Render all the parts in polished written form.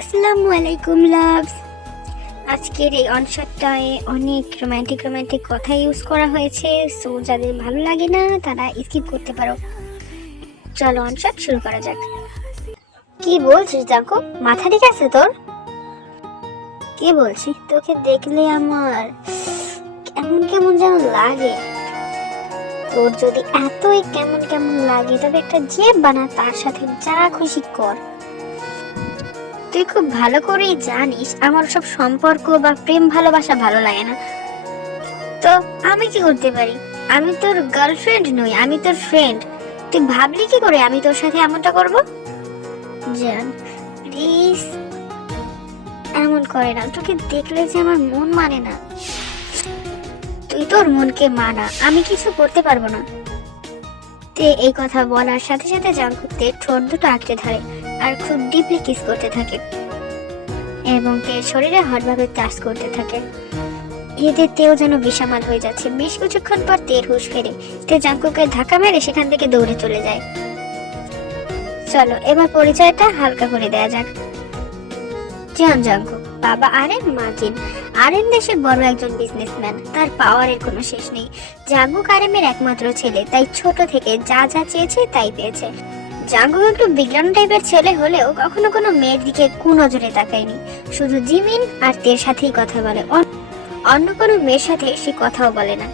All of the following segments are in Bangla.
আসসালামু আলাইকুম লাভস। আজকের এই অনশটটায় অনেক রোমান্টিক কথা ইউজ করা হয়েছে, সো যাদের ভালো লাগে না তারা স্কিপ করতে পারো। চলো অনশট শুরু করা যাক। কি বলছিস জাকো, মাথা ঠিক আছে তোর? কি বলছি, তোকে দেখলে আমার কেমন কেমন যেন লাগে। তোর যদি এতই কেমন কেমন লাগে তবে একটা জেব বানা, তার সাথে যা খুশি কর। তুই খুব ভালো করেই জানিস আমার সব সম্পর্ক বা প্রেম ভালোবাসা ভালো লাগে না। তো আমি কি করতে পারি? আমি তোর গার্লফ্রেন্ড নই, আমি তোর ফ্রেন্ড। তুই ভাবলি কি করে আমি তোর সাথে এমনটা করব? জান প্লিজ এমন করে না, তোকে দেখলে যে আমার মন মানে না। তুই তোর মনকে মানা, আমি কিছু করতে পারবো না। তে এই কথা বলার সাথে সাথে জাঙ্কুকদের ঠোঁট দুটো আঁকড়ে ধরে আর খুব ডিপলি কিস করতে থাকে এবং তের শরীরে হটভাবে টাচ করতে থাকে। এতে তেও যেন বিষামাল হয়ে যাচ্ছে। বেশ কিছুক্ষণ পর তের হুঁশ ফেরে। তে জাঙ্কুককে ধাক্কা মেরে সেখান থেকে দৌড়ে চলে যায়। চলো এবার পরিচয়টা হালকা করে দেয়া যাক। জিয়ন জাঙ্কুক, বাবা আরেন, মা জিন। আরেন দেশের বড় একজন বিজনেসম্যান, তার পাওয়ারের কোনো শেষ নেই। জাঙ্কুক আরেমের একমাত্র ছেলে, তাই ছোট থেকে যা যা চেয়েছে তাই পেয়েছে। জাঙ্কুক একটু বিজ্ঞান টাইপের ছেলে হলেও কখনো কোনো মেয়ের দিকে কুনজরে তাকায়নি। শুধু জিমিন আর তের সাথেই কথা বলে, অন্য কোনো মেয়ের সাথে সে কথাও বলে না।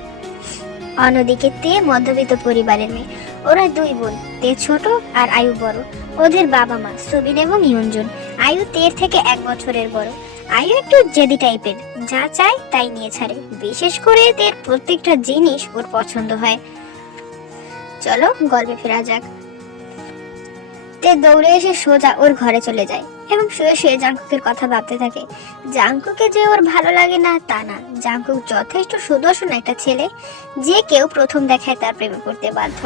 অন্যদিকে তে মধ্যবিত্ত পরিবারের মেয়ে। ওরা দুই বোন, তে ছোট আর আয়ু বড়। ওদের বাবা মা সুবিন এবং ইউনজুন। আয়ু তের থেকে 1 বছরের বড়। আয়ু একটু জেদি টাইপের, যা চায় তাই নিয়ে ছাড়ে। বিশেষ করে তের প্রত্যেকটা জিনিস ওর পছন্দ হয়। চলো গল্পে ফেরা যাক। তে দৌড়ে এসে সোজা ওর ঘরে চলে যায় এবং শুয়ে শুয়ে জাঙ্কুকের কথা ভাবতে থাকে। জাঙ্কুকে যে ওর ভালো লাগে না তা না, জাঙ্কুক যথেষ্ট সুদর্শন একটা ছেলে, যে কেউ প্রথম দেখায় তার প্রেমে পড়তে বাধ্য।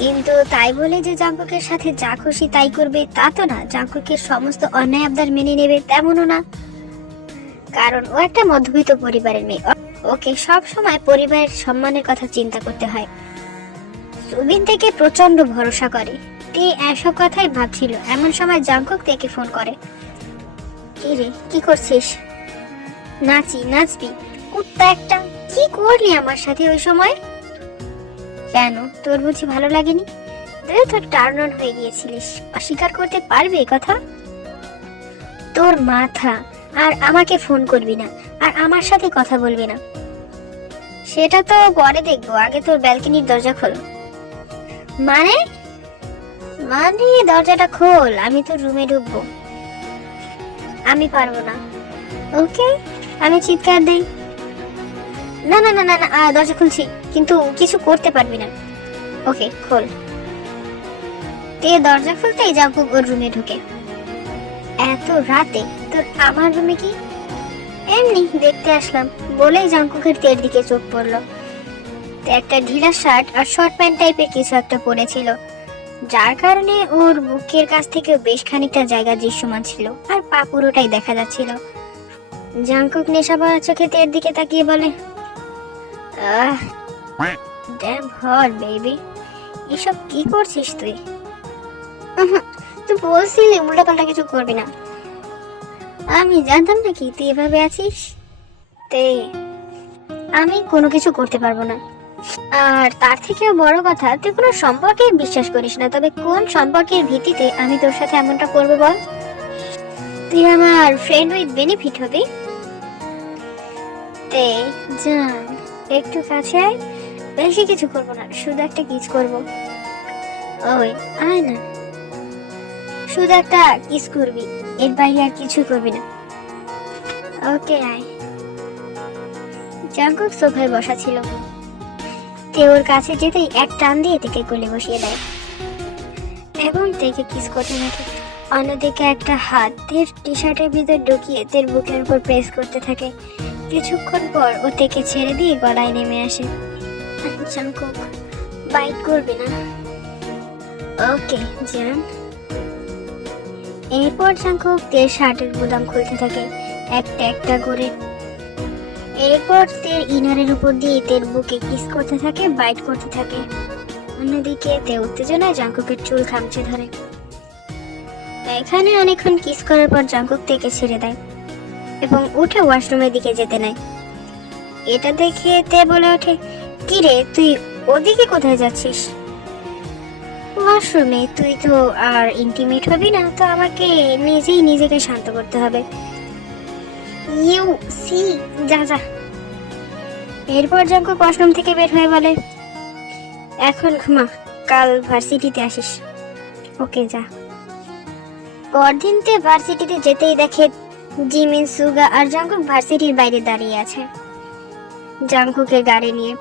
কিন্তু তাই বলে যে জাঙ্কুকের সাথে যা খুশি তাই করবে তা তো না। জাঙ্কুকের সমস্ত অন্যায় আবদার মেনে নেবে তেমনও না, কারণ ও একটা মধ্যবিত্ত পরিবারের মেয়ে। ওকে সব সময় পরিবারের সম্মানের কথা চিন্তা করতে হয়। সুবিন থেকে প্রচন্ড ভরসা করে। তে এসব কথাই ভাবছিল, এমন সময় জাঙ্কুক তেকে ফোন করে। কি রে, কি করছিস? নাচবি? কুত্তা একটা, কি করলি আমার সাথে ওই সময়? কেন, তোর বুঝি ভালো লাগেনি? তুই তো টার্ন অন হয়ে গিয়েছিলিস, অস্বীকার করতে পারবি এই কথা? তোর মাথা। আর আমাকে ফোন করবি না, আর আমার সাথে কথা বলবি না। সেটা তো পরে দেখবো, আগে তোর ব্যালকনির দরজা খোল। মানে দরজাটা খোল, আমি তোর রুমে ঢুকবো। আমি পারবো না। ওকে, আমি চিৎকার দেই। না না না না না, দরজা খুলছি, কিন্তু কিছু করতে পারবি না। ওকে খোল। তে দরজা খুলতেই জাঙ্কুক ওর রুমে ঢুকে। এত রাতে তোর আমার রুমে কি? এমনি দেখতে আসলাম বলেই জাঙ্কুকের তের দিকে চোখ পড়লো। একটা ঢিলা শার্ট আর শর্ট প্যান্ট টাইপের কিছু একটা পরেছিল, যার কারণে ওর বুকের কাছ থেকে বেশ খানিকটা জায়গা দৃশ্যমান ছিল আর পা পুরোটাই দেখা যাচ্ছিল। জাঙ্কুক নেশাভরা চোখে তের দিকে তাকিয়ে বলে, ড্যাম হট বেবি, এসব কি করছিস তুই? তুই বলছিলি উল্টাপাল্টা কিছু করবি না। আমি জানতাম নাকি তুই এভাবে আছিস। তে আমি কোনো কিছু করতে পারবো না। আর তার থেকেও বড় কথা, তুই কোনো সম্পর্কে বিশ্বাস করিস না। তবে কোন সম্পর্কের ভিত্তিতে আমি তোর সাথে এমনটা করবো বল? তুই আমার ফ্রেন্ড উইথ বেনিফিট হবি। তে জান একটু কাছে আয়, বেশি কিছু করবো না, শুধু একটা কিস করবো। ওই আয় না, শুধু একটা কিস করবি, এর বাইরে আর কিছু করবি না। ওকে আয়। জাঙ্কুক সোফায় বসা ছিল। তে ওর কাছে যেতেই এক টান দিয়ে তেকে কোলে বসিয়ে দেয় এবং তেকে কিস করতে থাকে। অন্যদিকে একটা হাত তের টি শার্টের ভিতর ঢুকিয়ে তের বুকের উপর প্রেস করতে থাকে। কিছুক্ষণ পর ও তেকে ছেড়ে দিয়ে গলায় নেমে আসে। জাঙ্কুক বাইট করবে না। ওকে জান। এরপর জাঙ্কুক তের শার্টের বোতাম খুলতে থাকে একটা একটা করে। এরপর তের ইনারের উপর দিয়ে তের বুকে কিস করতে থাকে, বাইট করতে থাকে। অন্যদিকে তে উত্তেজনায় জাঙ্কুকের চুল খামচে ধরে। এখানে অনেকক্ষণ কিস করার পর জাঙ্কুক থেকে ছেড়ে দেয় এবং উঠে ওয়াশরুমের দিকে যেতে নেয়। এটা দেখে তে বলে ওঠে, কি রে তুই ওদিকে কোথায় যাচ্ছিস? ওয়াশরুমে। তুই তো আর ইন্টিমেট হবি না, তো আমাকে নিজেই নিজেকে শান্ত করতে হবে। ইউ সি, যা যা। এরপর জাঙ্কুক ওয়াশরুম থেকে বের হয়ে বলে, এখন ঘুমা, কাল ভার্সিটিতে আসিস। ওকে, যা। পরদিন তে ভার্সিটিতে যেতেই দেখে জিমিন, সুগা আর জাঙ্কুক ভার্সিটির বাইরে দাঁড়িয়ে আছে জাঙ্কুকের গাড়ি নিয়ে।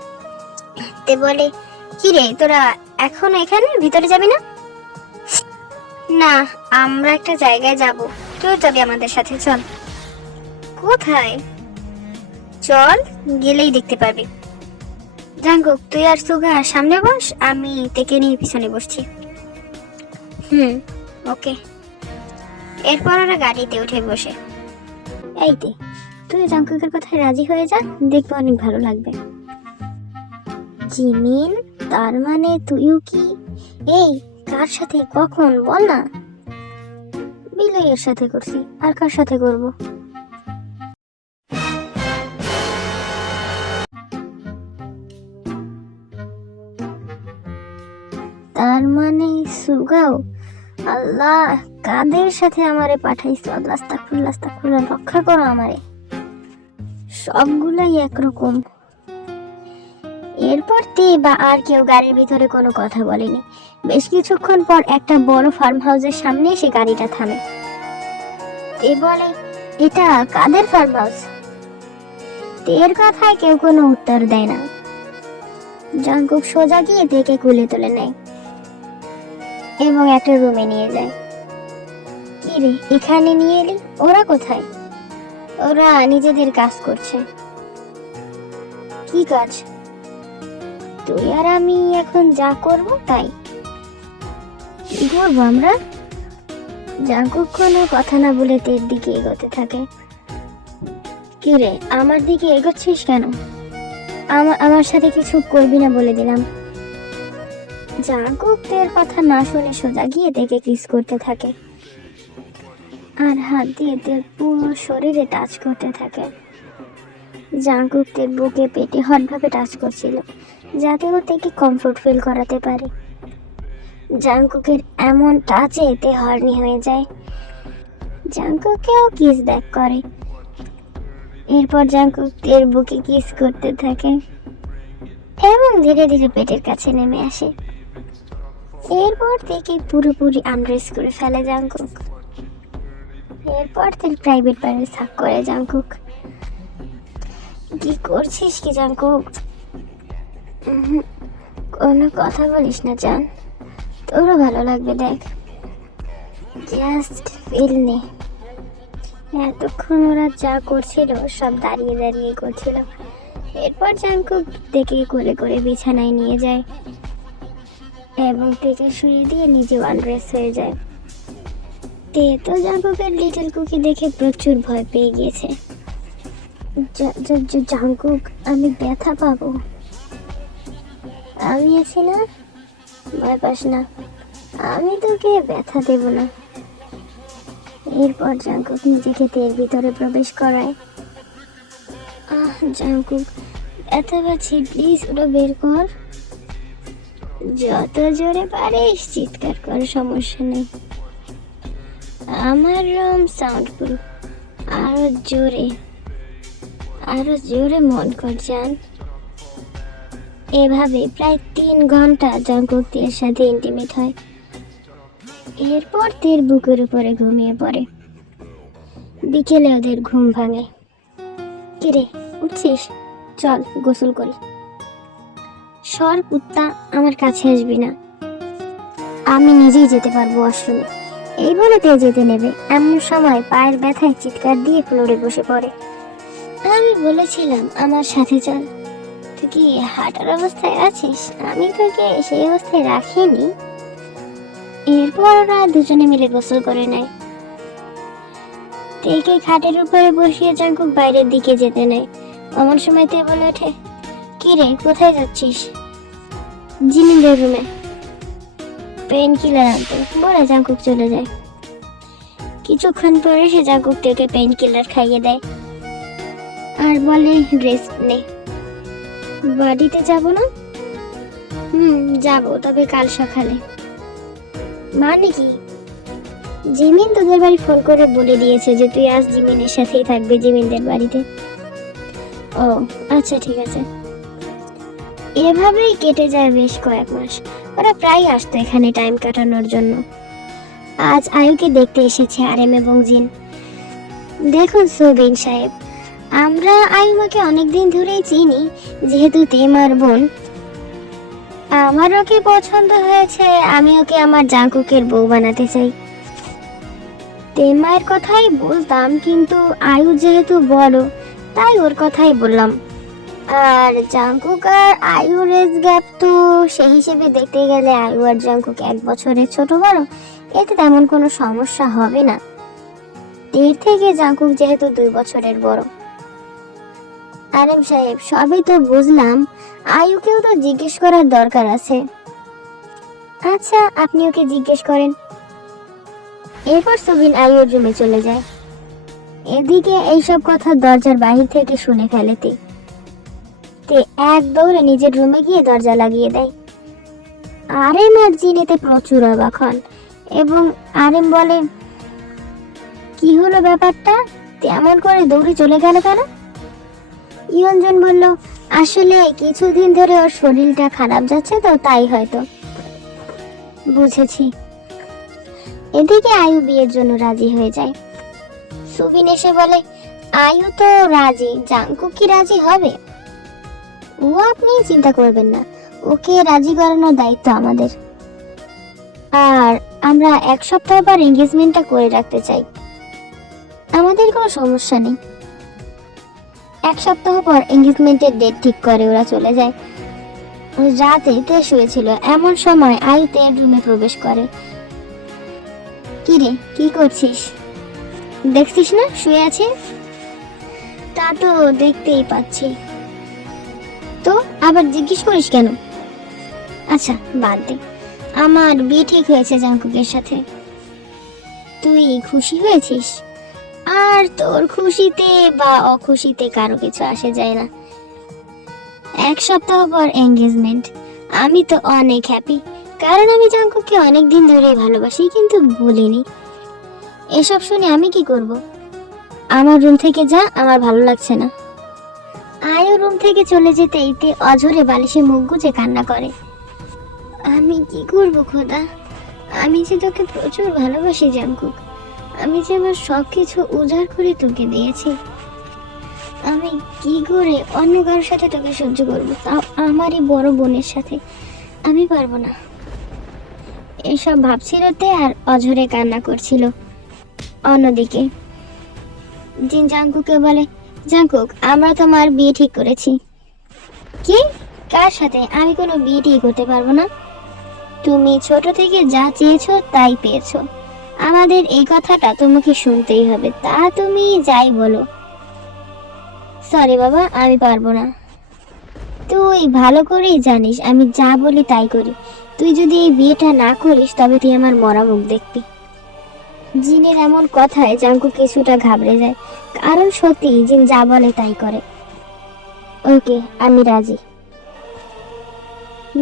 তে বলে, কি রে তোরা এখন এখানে ভিতরে যাবি না? না, আমরা একটা জায়গায় যাব, তুই যাবি আমাদের সাথে, চল। কোথায়? চল, গেলেই দেখতে পারবি। জাঙ্কুক, তুই আর সুগা সামনে বস, আমি তেকে নিয়ে পিছনে বসছি। ওকে। এরপর ওরা গাড়িতে উঠে বসে। এই তে, তুই জাঙ্কুকের কথায় রাজি হয়ে যা, দেখবো অনেক ভালো লাগবে। জিমিন, তার মানে তুইও কি? এই, কার সাথে, কখন, বল না। বিলয়ের সাথে করছি, আর কার সাথে করব? তার মানে সুগাও? আল্লাহ, কাদের সাথে আমারে পাঠাইছো? আস্তাগফিরুল্লাহ, আস্তাগফিরুল্লাহ, রক্ষা করো আমারে। সবগুলাই একরকম। এরপর তে বা আর কেউ গাড়ির ভিতরে কোনো কথা বলেনি। বেশ কিছুক্ষণ পর একটা বড় ফার্ম হাউসের সামনে এসে গাড়িটা থামে। তে বলে, এটা কাদের ফার্ম হাউস? তের কথায় কেউ কোনো উত্তর দেয় না। জাঙ্কুক সোজা গিয়ে তেকে কুলে তুলে নেয় এবং একটা রুমে নিয়ে যায়। কি রে, এখানে নিয়ে এলি? ওরা কোথায়? ওরা নিজেদের কাজ করছে। কি কাজ? তুই আর আমি এখন যা করব তাই। কি করবো আমরা? জাঙ্কুক কোনো কথা না বলে তের দিকে এগোতে থাকে। কি রে, আমার দিকে এগোচ্ছিস কেন? আমার সাথে কিছু করবি না বলে দিলাম। জাঙ্কুক তের কথা না শুনে সোজা গিয়ে তেকে কিস করতে থাকে আর হাত দিয়ে তের পুরো শরীরে টাচ করতে থাকে। জাঙ্কুক তের বুকে, পেটে হটভাবে টাচ করছিল, যাতে ও তেকে কমফোর্ট ফিল করাতে পারে। জাঙ্কুকের এমন টাচে তে হর্নি হয়ে যায়। জাঙ্কুকেও কিস ব্যাক করে। এরপর জাঙ্কুক তের বুকে কিস করতে থাকে এবং ধীরে ধীরে পেটের কাছে নেমে আসে। এরপর তেকে পুরোপুরি আনড্রেস করে ফেলে জাঙ্কুক। এরপর তের প্রাইভেট পার্টে সাক করে জাঙ্কুক। কি করছিস কি জাঙ্কুক? কোনো কথা বলিস না জান, তোরও ভালো লাগবে, দেখ, জাস্ট ফিল নে। এতক্ষণ ওরা যা করছিল সব দাঁড়িয়ে দাঁড়িয়ে করছিল। এরপর জাঙ্কুক তেকে করে করে বিছানায় নিয়ে যায় এবং তেকে শুয়ে দিয়ে নিজে আনড্রেস হয়ে যায়। তে তো জাঙ্কুকের লিটল কুকি দেখে প্রচুর ভয় পেয়ে গিয়েছে। জাঙ্কুক, আমি ব্যথা পাবো। আমি আছি না, ভয় পাস না, আমি তোকে ব্যথা দেব না। এরপর জাঙ্কুক নিজেকে তের ভিতরে প্রবেশ করায়। জাঙ্কুক, ব্যথা পাচ্ছি, প্লিজ ওটা বের কর। যত জোরে পারিস চিৎকার কর, সমস্যা নেই। আমার রুম সাউন্ড প্রুফ, আরো জোরে মন কর জান। এভাবে প্রায় 3 ঘন্টা জাঙ্কুক তের সাথে ইন্টিমেট হয়। এরপর তের বুকের উপরে ঘুমিয়ে পড়ে। বিকেলে ওদের ঘুম ভাঙে। কিরে, উঠছিস? চল গোসল করি। সর কুত্তা, আমার কাছে আসবি না, আমি নিজেই যেতে পারবো ওয়াশরুমে। এই বলে তে যেতে নেবে, এমন সময় পায়ের ব্যথায় চিৎকার দিয়ে ফ্লোরে বসে পড়ে। আমি বলেছিলাম আমার সাথে চল, তুই কি হাঁটার অবস্থায় আছিস? আমি তোকে সেই অবস্থায় রাখিনি। এরপর ওরা দুজনে মিলে গোসল করে নেয়। তেকে খাটের উপরে বসিয়ে জাঙ্কুক বাইরের দিকে যেতে নেয়। এমন সময় তে বলে ওঠে, কি রে, কোথায় যাচ্ছিস? জিমিনের রুমে পেন কিলার আনতে বলে জাঙ্কুক চলে যায়। কিছুক্ষণ পরে সে জাঙ্কুককে পেইন কিলার খাইয়ে দেয় আর বলে রেস্ট নে। বাড়িতে যাব না? যাব, তবে কাল সকালে। মানে কি? জিমিন তোদের বাড়ি ফোন করে বলে দিয়েছে যে তুই আজ জিমিনের সাথেই থাকবি জিমিনদের বাড়িতে। ও আচ্ছা, ঠিক আছে। এভাবেই কেটে যায় বেশ কয়েক মাস। ওরা প্রায় আসতো এখানে টাইম কাটানোর জন্য। আজ আয়ুকে দেখতে এসেছে আরেম এবং জিন। দেখুন সুবিন সাহেব, আমরা আয়ুমাকে অনেকদিন ধরেই চিনি, যেহেতু তেমার বোন। আমার ওকে পছন্দ হয়েছে, আমি ওকে আমার জাঙ্কুকের বউ বানাতে চাই। তেমার কথাই বলতাম, কিন্তু আয়ু যেহেতু বড় তাই ওর কথাই বললাম। আর জাঙ্কুক আর আয়ুর এজ গ্যাপ তো সেই হিসেবে দেখতে গেলে আয়ু আর জাঙ্কুক 1 বছরের ছোট বড়, এতে তেমন কোনো সমস্যা হবে না। এর থেকে জাঙ্কুক যেহেতু 2 বছরের বড়। আরেম সাহেব, সবই তো বুঝলাম, আয়ুকেও তো জিজ্ঞেস করার দরকার আছে। আচ্ছা, আপনি ওকে জিজ্ঞেস করেন। এরপর সুবিন আয়ুর রুমে চলে যায়। এদিকে এইসব কথা দরজার বাহির থেকে শুনে ফেলে তে এক দৌড়ে নিজের রুমে গিয়ে দরজা লাগিয়ে দেয়। আরেম আর জিন এতে প্রচুর অবাক হন এবং আরেম বলে, কি হলো ব্যাপারটা? তেমন করে দৌড়ে চলে গেল কেন? ইয়ঞ্জন বলল, আসলে কিছুদিন ধরে ওর শরীরটা খারাপ যাচ্ছে তো, তাই হয়তো। বুঝেছি। এদিকে আয়ু বিয়ের জন্য রাজি হয়ে যায়। সুবিন এসে বলে, আয়ু তো রাজি, জাঙ্কুক কি রাজি হবে? ও আপনি চিন্তা করবেন না, ওকে রাজি করানোর দায়িত্ব আমাদের। আর আমরা 1 সপ্তাহ পর এনগেজমেন্টটা করে রাখতে চাই। আমাদের কোনো সমস্যা নেই। 1 সপ্তাহ পর এনগেজমেন্টের ডেট ঠিক করে ওরা চলে যায়। রাতে তে শুয়েছিল, এমন সময় আয়ু তের রুমে প্রবেশ করে। কি রে, কি করছিস? দেখছিস না শুয়ে আছে? তা তো দেখতেই পাচ্ছি। তো আবার জিজ্ঞেস করিস কেন? আচ্ছা বাদ দে, আমার বিয়ে ঠিক হয়েছে জাঙ্কুকের সাথে। তুই খুশি হয়েছিস? আর তোর খুশিতে বা অখুশিতে কারো কিছু আসে যায় না। 1 সপ্তাহ পর এনগেজমেন্ট। আমি তো অনেক হ্যাপি, কারণ আমি জাঙ্কুককে অনেকদিন ধরেই ভালোবাসি, কিন্তু বলিনি। এসব শুনে আমি কি করব? আমার রুম থেকে যা, আমার ভালো লাগছে না। আয়ু রুম থেকে চলে যেতেই তে অঝরে বালিশে মুখ গুজে কান্না করে। আমি কি করব খোদা? আমি যে তোকে প্রচুর ভালোবাসি জাঙ্কুক, আমি যে আমার সবকিছু উজাড় করে তোকে দিয়েছি। আমি কি করে অন্য কারোর সাথে তোকে সহ্য করবো, তাও আমারই বড় বোনের সাথে? আমি পারবো না। এসব ভাবছিল তে আর অঝরে কান্না করছিল। অন্যদিকে জিন জাঙ্কুককে বলে, জাঙ্কুক, আমরা তোমার বিয়ে ঠিক করেছি। কি? কার সাথে? আমি কোনো বিয়ে ঠিক করতে পারবো না। তুমি ছোট থেকে যা চেয়েছো তাই পেয়েছো। আমাদের এই কথাটা তোমাকে শুনতেই হবে, তা তুমি যাই বলো। সরি বাবা, আমি পারবো না। তুই ভালো করেই জানিস আমি যা বলি তাই করি। তুই যদি এই বিয়েটা না করিস তবে তুই আমার মরা মুখ দেখবি। জিনের এমন কথায় জাঙ্কুক কিছুটা ঘাবড়ে যায়, কারণ সত্যি জিন যা বলে তাই করে। ওকে, আমি রাজি।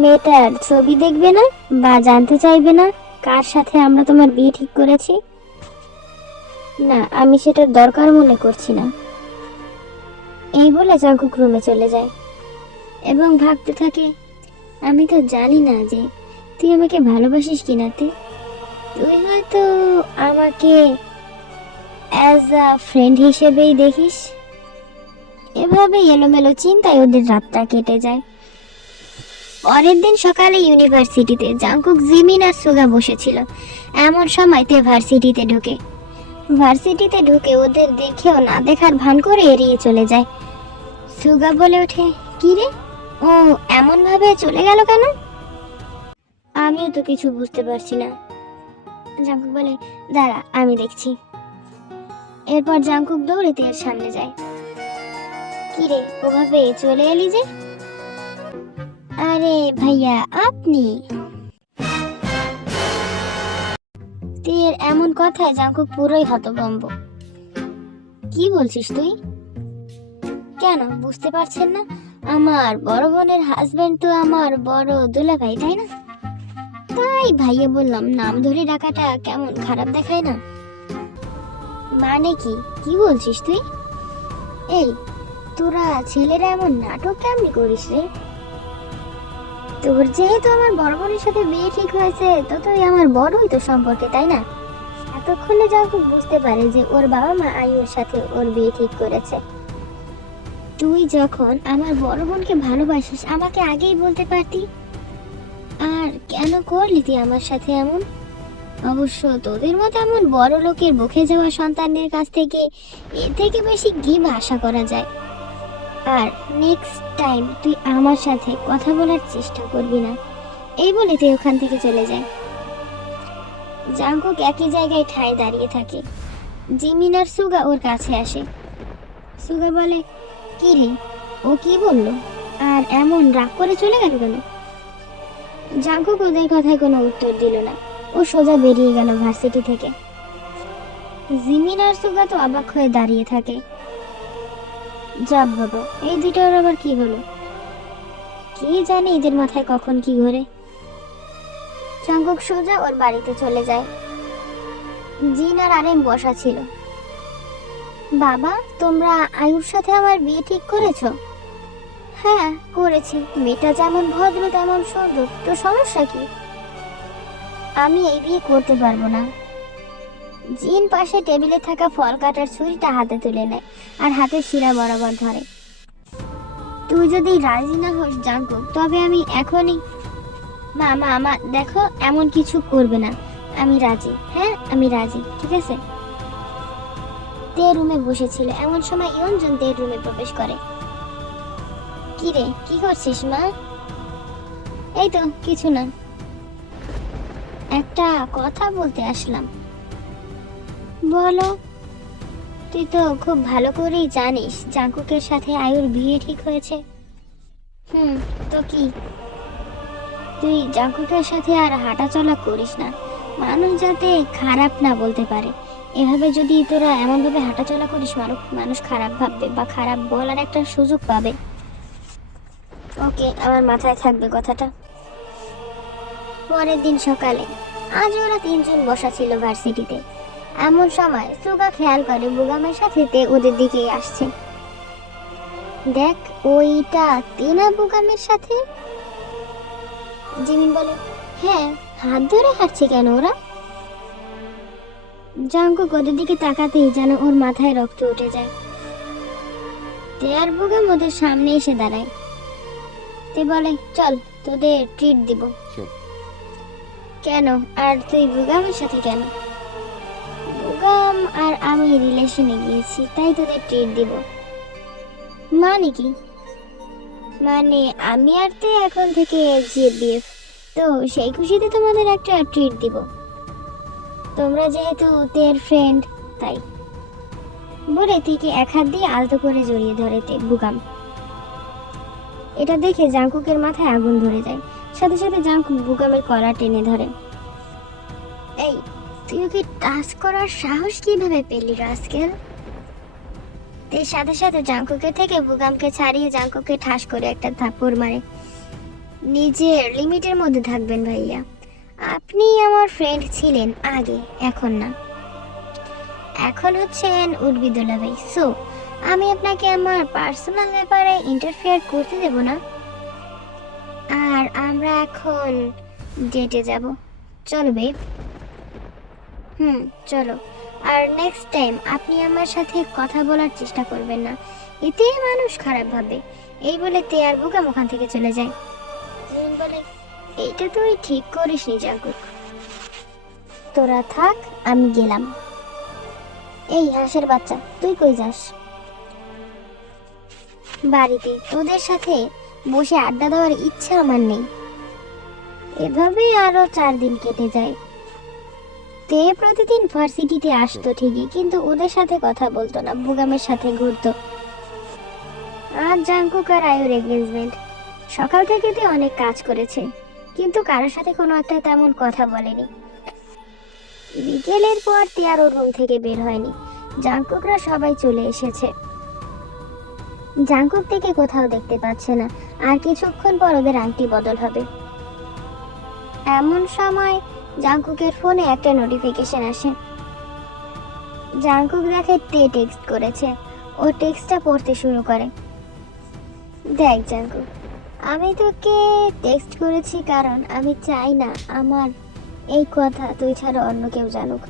মেয়েটার ছবি দেখবে না বা জানতে চাইবে না কার সাথে আমরা তোমার বিয়ে ঠিক করেছি? না, আমি সেটার দরকার মনে করছি না। এই বলে জাঙ্কুক রুমে চলে যায় এবং ভাবতে থাকে, আমি তো জানি না যে তুই আমাকে ভালোবাসিস কিনা। তুই হয়তো আমাকে অ্যাজ আ ফ্রেন্ড হিসেবেই দেখিস। এভাবে এলোমেলো চিন্তায় ওদের রাতটা কেটে যায়। পরের দিন সকালে ইউনিভার্সিটিতে জাঙ্কুক, জিমিন আর সুগা বসেছিল। এমন সময় তে ভার্সিটিতে ঢুকে ওদের দেখেও না দেখার ভান করে এড়িয়ে চলে যায়। সুগা বলে ওঠে, কি রে, ও এমন ভাবে চলে গেল কেন? আমিও তো কিছু বুঝতে পারছি না। জাঙ্কুক বলে, দাঁড়া আমি দেখছি। এরপর জাঙ্কুক দৌড়ে তের সামনে যায়। কি রে, ওভাবে চলে এলি যে? আরে ভাইয়া, আপনি? তে তের এমন কথায় জাঙ্কুক পুরোই হতভম্ব। কি বলছিস তুই? কেন বুঝতে পারছেন না? আমার বড় বোনের হাজবেন্ড তো আমার বড় দুলাভাই, তাই না? তাই ভাইয়া বললাম, নাম ধরে ডাকাটা কেমন খারাপ দেখায় না? মানে কি কি বলছিস তুই? এই তোরা ছেলেরা এমন নাটক কেমনি করিস রে? তোর যেহেতু আমার বড় বোনের সাথে বিয়ে ঠিক হয়েছে, তো তুই আমার বড়ই তো সম্পর্কে, তাই না? এতক্ষণে জাঙ্কুক বুঝতে পারে যে ওর বাবা মা আয়ুর সাথে ওর বিয়ে ঠিক করেছে। তুই যখন আমার বড় বোনকে ভালোবাসিস আমাকে আগেই বলতে পারতি। আর কেন করলি তুই আমার সাথে এমন? অবশ্য তোদের মতো এমন বড় লোকের মুখে যাওয়া সন্তানদের কাছ থেকে এর থেকে বেশি কি বা আশা করা যায়? আর নেক্সট টাইম তুই আমার সাথে কথা বলার চেষ্টা করবি না, এই বলে তুই ওখান থেকে চলে যায়। জাঙ্কুক একই জায়গায় ঠায় দাঁড়িয়ে থাকে। জিমিন আর সুগা ওর কাছে আসে। সুগা বলে, কি রে, ও কি বললো আর এমন রাগ করে চলে গেল কেন? জাঙ্কুক ওদের কথায় কোনো উত্তর দিল না, ও সোজা বেরিয়ে গেল ভার্সিটি থেকে। জিমিন আর সুগা তো অবাক হয়ে দাঁড়িয়ে থাকে। যাব বাবা, এই দুটোর আবার কি হলো? কি জানে এদের মাথায় কখন কি ঘোরে। জাঙ্কুক সোজা ওর বাড়িতে চলে যায়। জিন আর আরেম বসা ছিল। বাবা, তোমরা আয়ুর সাথে আমার বিয়ে ঠিক করেছো? হ্যাঁ করেছি, মেয়েটা যেমন ভদ্র তেমন সুন্দর, তো সমস্যা কি? আমি এই বিয়ে করতে পারবো না। জিন পাশে টেবিলে থাকা ফল কাটার ছুরিটা হাতে তুলে নেয় আর হাতের শিরা বরাবর ধরে। তুই যদি রাজি না হোস জাঙ্কুক, তবে আমি এখনই। মা মা দেখো, এমন কিছু করবে না, আমি রাজি। হ্যাঁ আমি রাজি, ঠিক আছে। তে রুমে বসেছিল, এমন সময় ইয়নজন তে রুমে প্রবেশ করে। কি রে, কি করছিস মা? এই তো কিছু না, একটা কথা বলতে আসলাম। বলো। তুই তো খুব ভালো করেই জানিস জাঙ্কুকের সাথে আয়ুর বিয়ে ঠিক হয়েছে। তো কি? তুই জাঙ্কুকের সাথে আর হাঁটাচলা করিস না, মানুষ যাতে খারাপ না বলতে পারে। এভাবে যদি তোরা এমন ভাবে হাঁটাচলা করিস, মানুষ খারাপ ভাববে বা খারাপ বলার একটা সুযোগ পাবে। ওকে, আমার মাথায় থাকবে কথাটা। পরের দিন সকালে আজ ওরা তিনজন বসা ছিল ভার্সিটিতে। এমন সময় সুগা খেয়াল করে বুগামের সাথে তে ওদের দিকেই আসছে। দেখ, ওইটা তিনা বুগামের সাথে। জিমিন বলে, হ্যাঁ, হাত ধরে হাঁটছে কেন ওরা? জাঙ্কুক ওদের দিকে তাকাতেই যেন ওর মাথায় রক্ত উঠে যায়। তে আর বুগাম ওদের সামনে এসে দাঁড়ায়। তে বলে, চল তোদের ট্রিট দিব। কেন? আর তুই বুগামের সাথে কেন? বুগাম আর আমি রিলেশনে গিয়েছি, তাই তোদের ট্রিট দিব। মানে কি? মানে আমি আর তে এখন থেকে জিবিএফ, তো সেই খুশিতে তোমাদের একটা ট্রিট দিব। তোমরা যেহেতু তের ফ্রেন্ড, তাই। বলে থেকে এক হাত দিয়ে আলতো করে জড়িয়ে ধরে তে বুগাম। এটা দেখে জাঙ্কুকের মাথায় আগুন ধরে যায়। সাথে সাথে জাঙ্কুক বুগামের কলার টেনে ধরে। এই, তুই ওকে টাচ করার সাহস কিভাবে পেলি রাস্কেল? তে সাথে সাথে জাঙ্কুকের থেকে বুগামকে ছাড়িয়ে জাঙ্কুককে ঠাস করে একটা থাপ্পড় মারে। নিজের লিমিটের মধ্যে থাকবেন ভাইয়া, আপনি আমার ফ্রেন্ড ছিলেন আগে, এখন না। এখন হচ্ছেন উর্বিদুল্লাহ ভাই, সো আমি আপনাকে আমার পার্সোনাল ব্যাপারে ইন্টারফেয়ার করতে দেব না। আর আমরা এখন ডেটে যাব, চলো বেব। চলো। আর নেক্সট টাইম আপনি আমার সাথে কথা বলার চেষ্টা করবেন না, এতে মানুষ খারাপ ভাবে। এই বলে তে আর বুগাম ওখান থেকে চলে যায়। জিন বলে, এইটা তুই ঠিক করিসনি জাঙ্কুক, তোরা থাক, আমি গেলাম। এই হাঁসের বাচ্চা, তুই কই যাস? বাড়িতে তোদের সাথে বসে আড্ডা দেওয়ার ইচ্ছা আমার নেই। এভাবেই আরো 4 দিন কেটে যায়। তে প্রতিদিন ভার্সিটিতে আসতো ঠিকই, কিন্তু ওদের সাথে কথা বলতো না, বুগামের সাথে ঘুরতো। আর জাঙ্কুক আর আয়ুর এঙ্গেজমেন্ট, সকাল থেকে তে অনেক কাজ করেছে, কিন্তু কারোর সাথে কোনো একটা তেমন কথা বলেনি। বিকেলের পর তে আর ওর রুম থেকে বের হয়নি। জাংকুকরা সবাই চলে এসেছে। জাংকুক থেকে কোথাও দেখতে পাচ্ছে না। আর কিছুক্ষণ পর ওদের আংটি বদল হবে। এমন সময় জাংকুকের ফোনে একটা নোটিফিকেশন আসে। জাংকুক দেখে তে টেক্সট করেছে। ও টেক্সটটা পড়তে শুরু করে। দেখ জাংকুক, আমি তোকে টেক্সট করেছি কারণ আমি চাই না আমার এই কথা তুই ছাড়া অন্য কেউ জানুক।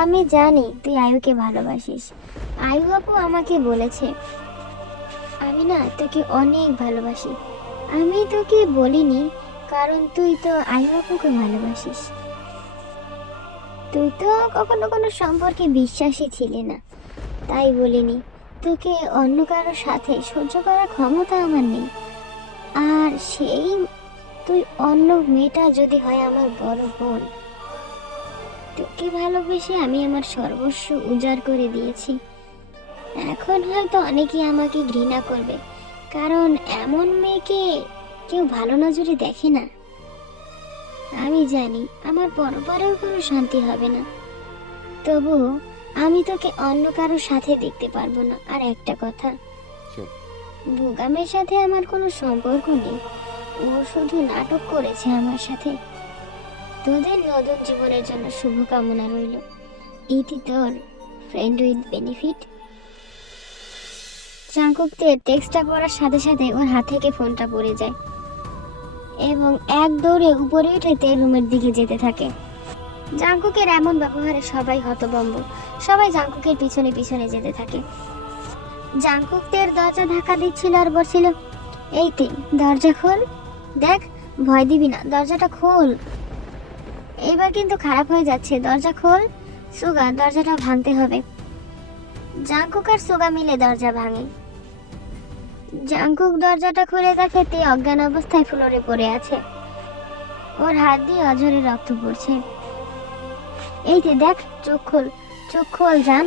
আমি জানি তুই আয়ুকে ভালোবাসিস। আয়ু আপু আমাকে বলেছে। আমি না তোকে অনেক ভালোবাসি। আমি তোকে বলিনি কারণ তুই তো আয়ু আপুকে ভালোবাসিস। তুই তো কখনো কোনো সম্পর্কে বিশ্বাসী ছিলি না, তাই বলিনি। তোকে অন্য কারোর সাথে সহ্য করার ক্ষমতা আমার নেই। আর সেই তুই অন্য মেয়েটা যদি হয় আমার বড় বোন। তোকে ভালোবেসে আমি আমার সর্বস্ব উজাড় করে দিয়েছি। এখন হয়তো অনেকেই আমাকে ঘৃণা করবে, কারণ এমন মেয়েকে কেউ ভালো নজরে দেখে না। আমি জানি আমার পরপরেও কোনো শান্তি হবে না, তবুও আমি তোকে অন্য কারোর সাথে দেখতে পারবো না। আর একটা কথা, বুগামের সাথে আমার কোনো সম্পর্ক নেই। ও শুধু নাটক করেছে আমার সাথে। তোদের নতুন জীবনের জন্য শুভকামনা রইল। ইতি তোর ফ্রেন্ড উইথ বেনিফিট। জাংকুকের টেক্সটটা পড়ার সাথে সাথে ওর হাত থেকে ফোনটা পড়ে যায় এবং এক দৌড়ে উপরে উঠে তে রুমের দিকে যেতে থাকে। জাংকুকের এমন ব্যবহারে সবাই হতভম্ব। সবাই জাংকুকের পিছনে পিছনে যেতে থাকে। জাংকুক তের দরজা ধাক্কা দিচ্ছিল আর বলছিল, এই তে দরজা খোল, দেখ ভয় দিবি না, দরজাটা খোল। এবার কিন্তু খারাপ হয়ে যাচ্ছে, দরজা খোল। সুগা, দরজাটা ভাঙতে হবে। জাংকুক আর সুগা মিলে দরজা ভাঙে। জাংকুক দরজাটা খুলে দেখে তে অজ্ঞান অবস্থায় ফ্লোরে পড়ে আছে। ওর হাত দিয়ে অঝরে রক্ত পড়ছে। এই তে দেখ, চোখ খোল, চোখ খোল জান।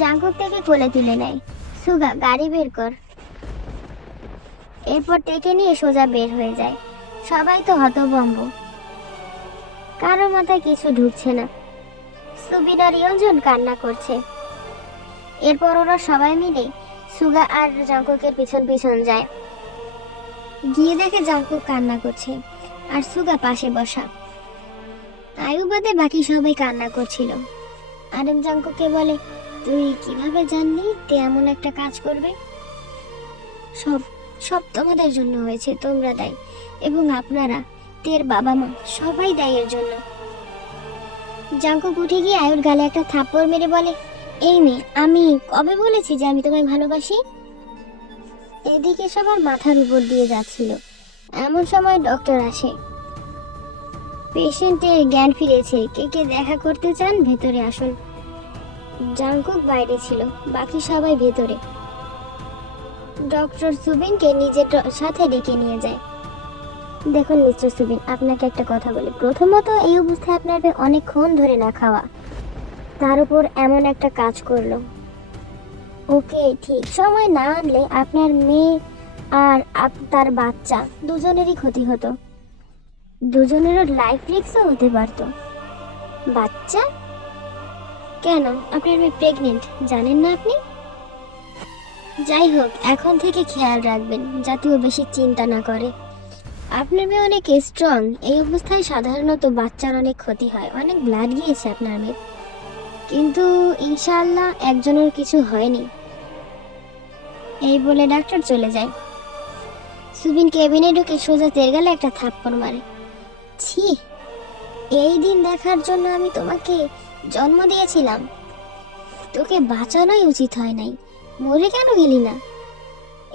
জাংকুক থেকে কোলে তুলে নেয়। সুগা, গাড়ি বের কর। এরপর টেকে নিয়ে সোজা বের হয়ে যায়। সবাই তো হতভম্ব, কারো মাথায় কিছু ঢুকছে না। সুবিন আর ইয়ঞ্জন কান্না করছে। এরপর ওরা সবাই মিলে সুগা আর জাংকুকের পিছন পিছন যায়। গিয়ে দেখে জাংকুক কান্না করছে আর সুগা পাশে বসা। আয়ু বাদে বাকি সবাই কান্না করছিল। আরেক জাংকুককে বলে, তুই কিভাবে জানলি তে এমন একটা কাজ করবে? সব সব তোমাদের জন্য হয়েছে, তোমরা দায়ী, এবং আপনারা, তের বাবা মা, সবাই দায়ী এর জন্য। জাংকুক উঠে গিয়ে আয়ুর গালে একটা থাপ্পড় মেরে বলে, এই মেয়ে, আমি কবে বলেছি যে আমি তোমায় ভালোবাসি? এদিকে সবার মাথার উপর দিয়ে যাচ্ছিল। এমন সময় ডক্টর আসে। পেশেন্টের জ্ঞান ফিরেছে, কে কে দেখা করতে চান ভেতরে আসুন। জাংকুক বাইরে ছিল, বাকি সবাই ভেতরে। ডক্টর সুবিনকে নিজের সাথে ডেকে নিয়ে যায়। দেখুন মিস্টার সুবিন, আপনাকে একটা কথা বলি। প্রথমত, এই অবস্থায় আপনার অনেকক্ষণ ধরে না খাওয়া, তার উপর এমন একটা কাজ করলো। ওকে ঠিক সময় না আনলে আপনার মেয়ে আর তার বাচ্চা দুজনেরই ক্ষতি হতো। দুজনেরও লাইফ রিস্কও হতে পারতো। বাচ্চা কেন? আপনার মেয়ে প্রেগনেন্ট, জানেন না আপনি? যাই হোক, এখন থেকে খেয়াল রাখবেন যাতে ও বেশি চিন্তা না করে। আপনার মেয়ে অনেক স্ট্রং। এই অবস্থায় সাধারণত বাচ্চার অনেক ক্ষতি হয়, অনেক ব্লাড গিয়েছে আপনার মেয়ে, কিন্তু ইনশাআল্লাহ একজনের কিছু হয়নি। এই বলে ডাক্তার চলে যায়। সুবিন কেবিনে ঢুকে সোজা তের গালে একটা থাপ্পড় মারে। ছি, এই দিন দেখার জন্য আমি তোমাকে জন্ম দিয়েছিলাম। তোকে বাঁচানোই উচিত হয় নাই। মরে কেন গেলি না?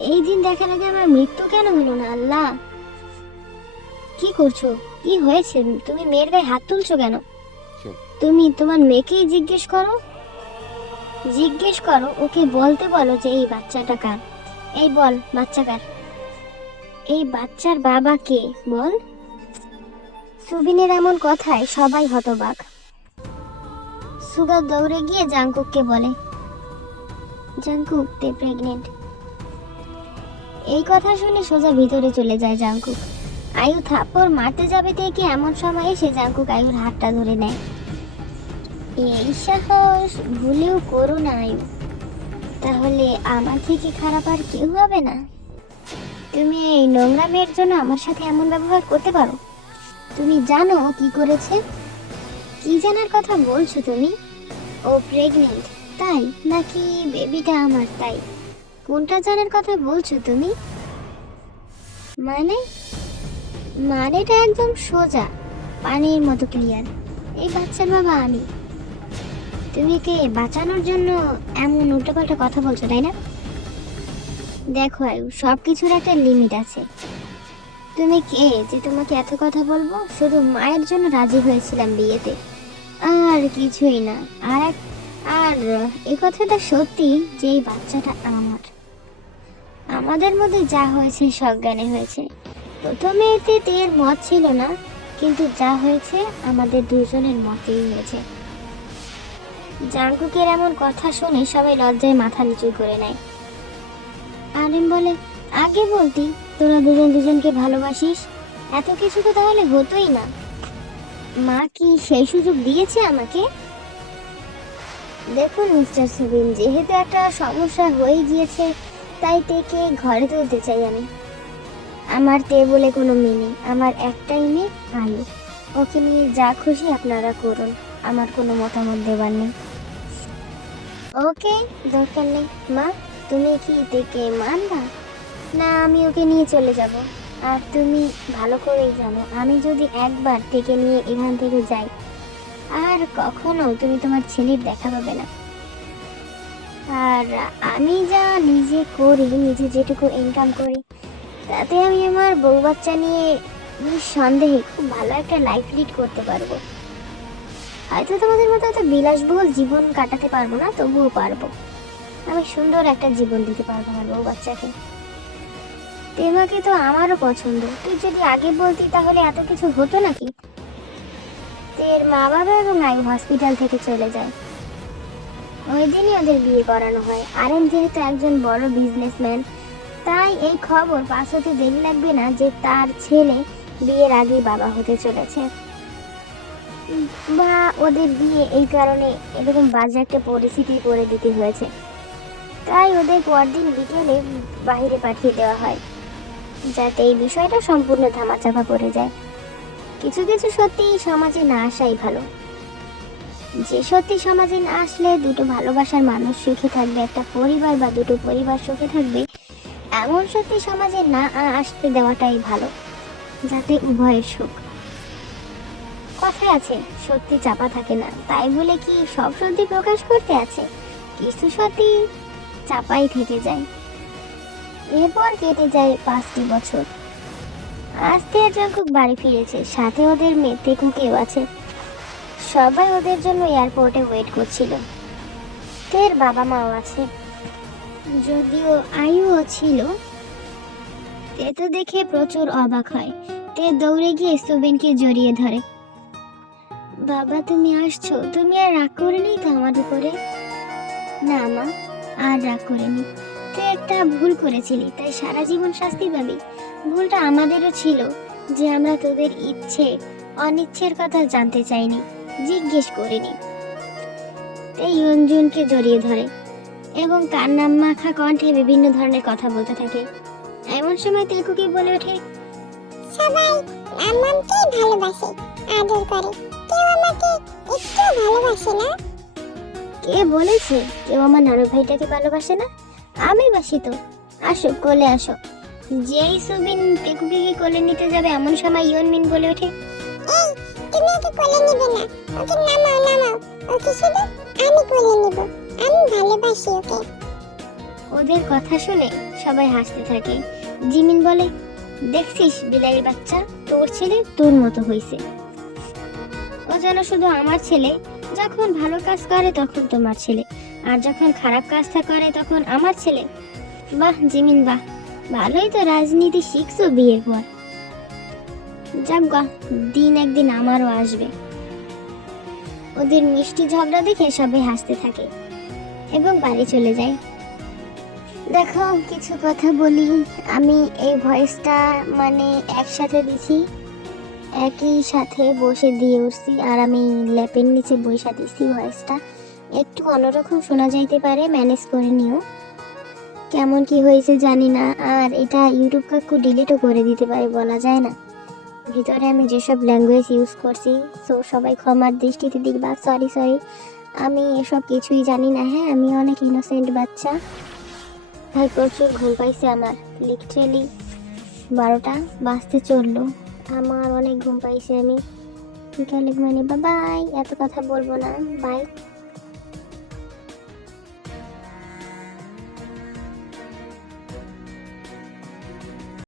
এই দিন দেখার আগে আমার মৃত্যু কেন হলো না? আল্লাহ, কি করছো? কি হয়েছে? তুমি মেয়ের গায়ে হাত তুলছো কেন? তুমি তোমার মেয়েকেই জিজ্ঞেস করো। ওকে বলতে বলো যে এই বাচ্চাটা কার। এই বল, বাচ্চা কার? এই বাচ্চার বাবা কে বল। সুবিনের এমন কথায় সবাই হতবাক। সুগা দৌড়ে গিয়ে জাংকুককে বলে, জাংকুক, তে প্রেগনেন্ট। এই কথা শুনে সোজা ভিতরে চলে যায় জাংকুক। আয়ু থাপ্পড় মারতে যাবে থেকে এমন সময় এসে জাঙ্কুক আয়ুর হাতটা ধরে নেয়। এই সাহস ভুলেও করো না আয়ু, তাহলে আমার থেকে খারাপ আর কেউ হবে না। তুমি এই নোংরা মেয়ের জন্য আমার সাথে এমন ব্যবহার করতে পারো? তুমি জানো ও কি করেছে? কি জানার কথা বলছো তুমি? ও প্রেগনেন্ট তাই, নাকি বেবিটা আমার তাই? কোনটা জানার কথা বলছো তুমি? মানে মানেটা একদম সোজা, পানির মতো ক্লিয়ার। এই বাচ্চার বাবা আমি। তুমি কে বাঁচানোর জন্য এমন উল্টোপাল্টা কথা বলছো, তাই না? দেখো আয়ু, সবকিছুর একটা লিমিট আছে। তুমি কে যে তোমাকে এত কথা বলবো? শুধু মায়ের জন্য রাজি হয়েছিলাম বিয়েতে, আর কিছুই না। আর এই কথাটা সত্যি যে এই বাচ্চাটা আমার। আমাদের মধ্যে যা হয়েছে সজ্ঞানে হয়েছে। প্রথমে এতে এর মত ছিল না, কিন্তু যা হয়েছে আমাদের দুজনের মতেই হয়েছে। জাঙ্কুকের এমন কথা শুনে সবাই লজ্জায় মাথা নিচু করে নেয়। আরিম বলে, আগে বলতি তোরা দুজন দুজনকে ভালোবাসিস, এত কিছু তো তাহলে হতোই না। মা কি সেই সুযোগ দিয়েছে আমাকে? দেখুন মিস্টার সুবিন, যেহেতু একটা সমস্যা হয়ে গিয়েছে, তাই তেকে ঘরে তুলতে চাই আমি। আমার তে বলে কোনো মেয়ে নেই, আমার একটাই মেয়ে আয়ু। ওকে নিয়ে যা খুশি আপনারা করুন, আমার কোনো মতামত দেবার নেই। ওকে, দরকার নেই। মা, তুমি কি তেকে মানবা না আমি ওকে নিয়ে চলে যাব? আর তুমি ভালো করেই জানো, আমি যদি একবার তেকে নিয়ে এখান থেকে যাই, আর কখনো তুমি তোমার ছেলের দেখা পাবে না। আর আমি যা নিজে করি, নিজে যেটুকু ইনকাম করি, তাতে আমি আমার বউ বাচ্চা নিয়ে নিঃসন্দেহে খুব ভালো একটা লাইফ লিড করতে পারবো। হয়তো তোমাদের মতো এত বিলাসবহুল জীবন কাটাতে পারবো না, তবুও পারবো। আমি সুন্দর একটা জীবন দিতে পারবো আমার বউ বাচ্চাকে। তেমাকে তো আমারও পছন্দ, তুই যদি আগে বলতি তাহলে এত কিছু হতো নাকি? তের মা বাবা এবং আয়ু হসপিটাল থেকে চলে যায়। ওই দিনই ওদের বিয়ে করানো হয়। আরেন যেহেতু একজন বড় বিজনেসম্যান, তাই এই খবর পাস হতে দেরি লাগবে না যে তার ছেলে বিয়ের আগেই বাবা হতে চলেছে, বা ওদের বিয়ে এই কারণে এরকম বাজে একটা পরিস্থিতি করে দিতে হয়েছে। তাই ওদের পরদিন বিকেলে বাইরে পাঠিয়ে দেওয়া হয়, যাতে এই বিষয়টা সম্পূর্ণ ধামাচাপা পড়ে যায়। কিছু কিছু সত্যি সমাজে না আসাই ভালো। যে সত্যি সমাজে না আসলে দুটো ভালোবাসার মানুষ সুখে থাকবে, একটা পরিবার বা দুটো পরিবার সুখে থাকবে, এমন সত্যি সমাজে না আসতে দেওয়াটাই ভালো, যাতে উভয়ের সুখ। কথায় আছে সত্যি চাপা থাকে না, তাই বলে কি সব সত্যি প্রকাশ করতে আছে? কিছু সত্যি চাপাই থেকে যায়। এরপর কেটে যায় 5টি বছর। আজকে জাঙ্কুক বাড়ি ফিরেছে, সাথে ওদের মেয়ে তেকুকেও আছে। সবাই ওদের জন্য এয়ারপোর্টে ওয়েট করছিল। তের বাবা মাও আছে, যদিও আয়ুও ছিল। তে তো দেখে প্রচুর অবাক হয়। তে দৌড়ে গিয়ে সুবিনকে জড়িয়ে ধরে। বাবা তুমি আসছো, তুমি আর রাগ করে নেই তো আমার উপরে? না মা, আর রাগ করিনি। তুই একটা ভুল করেছিলি, তাই সারা জীবন শাস্তি পাবি। ভুলটা আমাদেরও ছিল যে আমরা তোদের ইচ্ছে অনিচ্ছের কথা জানতে চাইনি, জিজ্ঞেস করিনি। তাই ইয়ঞ্জুনকে জড়িয়ে ধরে এবং কান্না মাখা কণ্ঠে বিভিন্ন ধরনের কথা বলতে থাকে। এমন সময় তেকুকি বলে ওঠে, সবাই আমাকে ভালোবাসে, আদর করে, কেউ আমাকে একটু ভালোবাসে না। কে বলেছে কেউ আমার নানু ভাইটাকে ভালোবাসে না? আমি বাসি তো। আসো, কোলে আসো। যেই সুবিন তেকুকিকে কোলে নিতে যাবে, এমন সময় ইয়নমিন বলে ওঠে, এই তুমি ওকে কোলে নিবে না, ওকে নামাও নামাও, ওকে শুধু আমি কোলে নিব, আমি ভালোবাসি ওকে। ওদের কথা শুনে সবাই হাসতে থাকে। জিমিন বলে, দেখছিস বিলাইয়ের বাচ্চা, তোর ছেলে তোর মতো হইছে। ও যেন শুধু আমার ছেলে, যখন ভালো কাজ করে তখন তোমার ছেলে, আর যখন খারাপ কাজটা করে তখন আমার ছেলে। বাহ জিমিন বাহ, ভালোই তো রাজনীতি শিখছো বিয়ের পর। যাজ্ঞা, দিন একদিন আমারও আসবে। ওদের মিষ্টি ঝগড়া দেখে সবাই হাসতে থাকে এবং বাড়ি চলে যায়। দেখো কিছু কথা বলি, আমি এই ভয়েসটা মানে একসাথে দিছি, একই সাথে বসে দিয়ে উঠছি, আর আমি ল্যাপের নিচে বসে দিছি। ভয়েসটা একটু অন্যরকম শোনা যাইতে পারে, ম্যানেজ করে নিও। কেমন কি হয়েছে জানি না, আর এটা ইউটিউব কাকু ডিলিটও করে দিতে পারে, বলা যায় না। ভিতরে আমি যেসব ল্যাঙ্গুয়েজ ইউজ করছি, সো সবাই ক্ষমার দৃষ্টিতে দেখবা। সরি সরি, আমি এসব কিছুই জানি না। হ্যাঁ, আমি অনেক ইনোসেন্ট বাচ্চা। ভাই প্রচুর ঘুম পাইছে আমার, লিটারেলি 12টা বাজতে চললো। আমার অনেক ঘুম পাইছে, আমি বিকালে ঘুমানি। বাই, এত কথা বলবো না, বাই।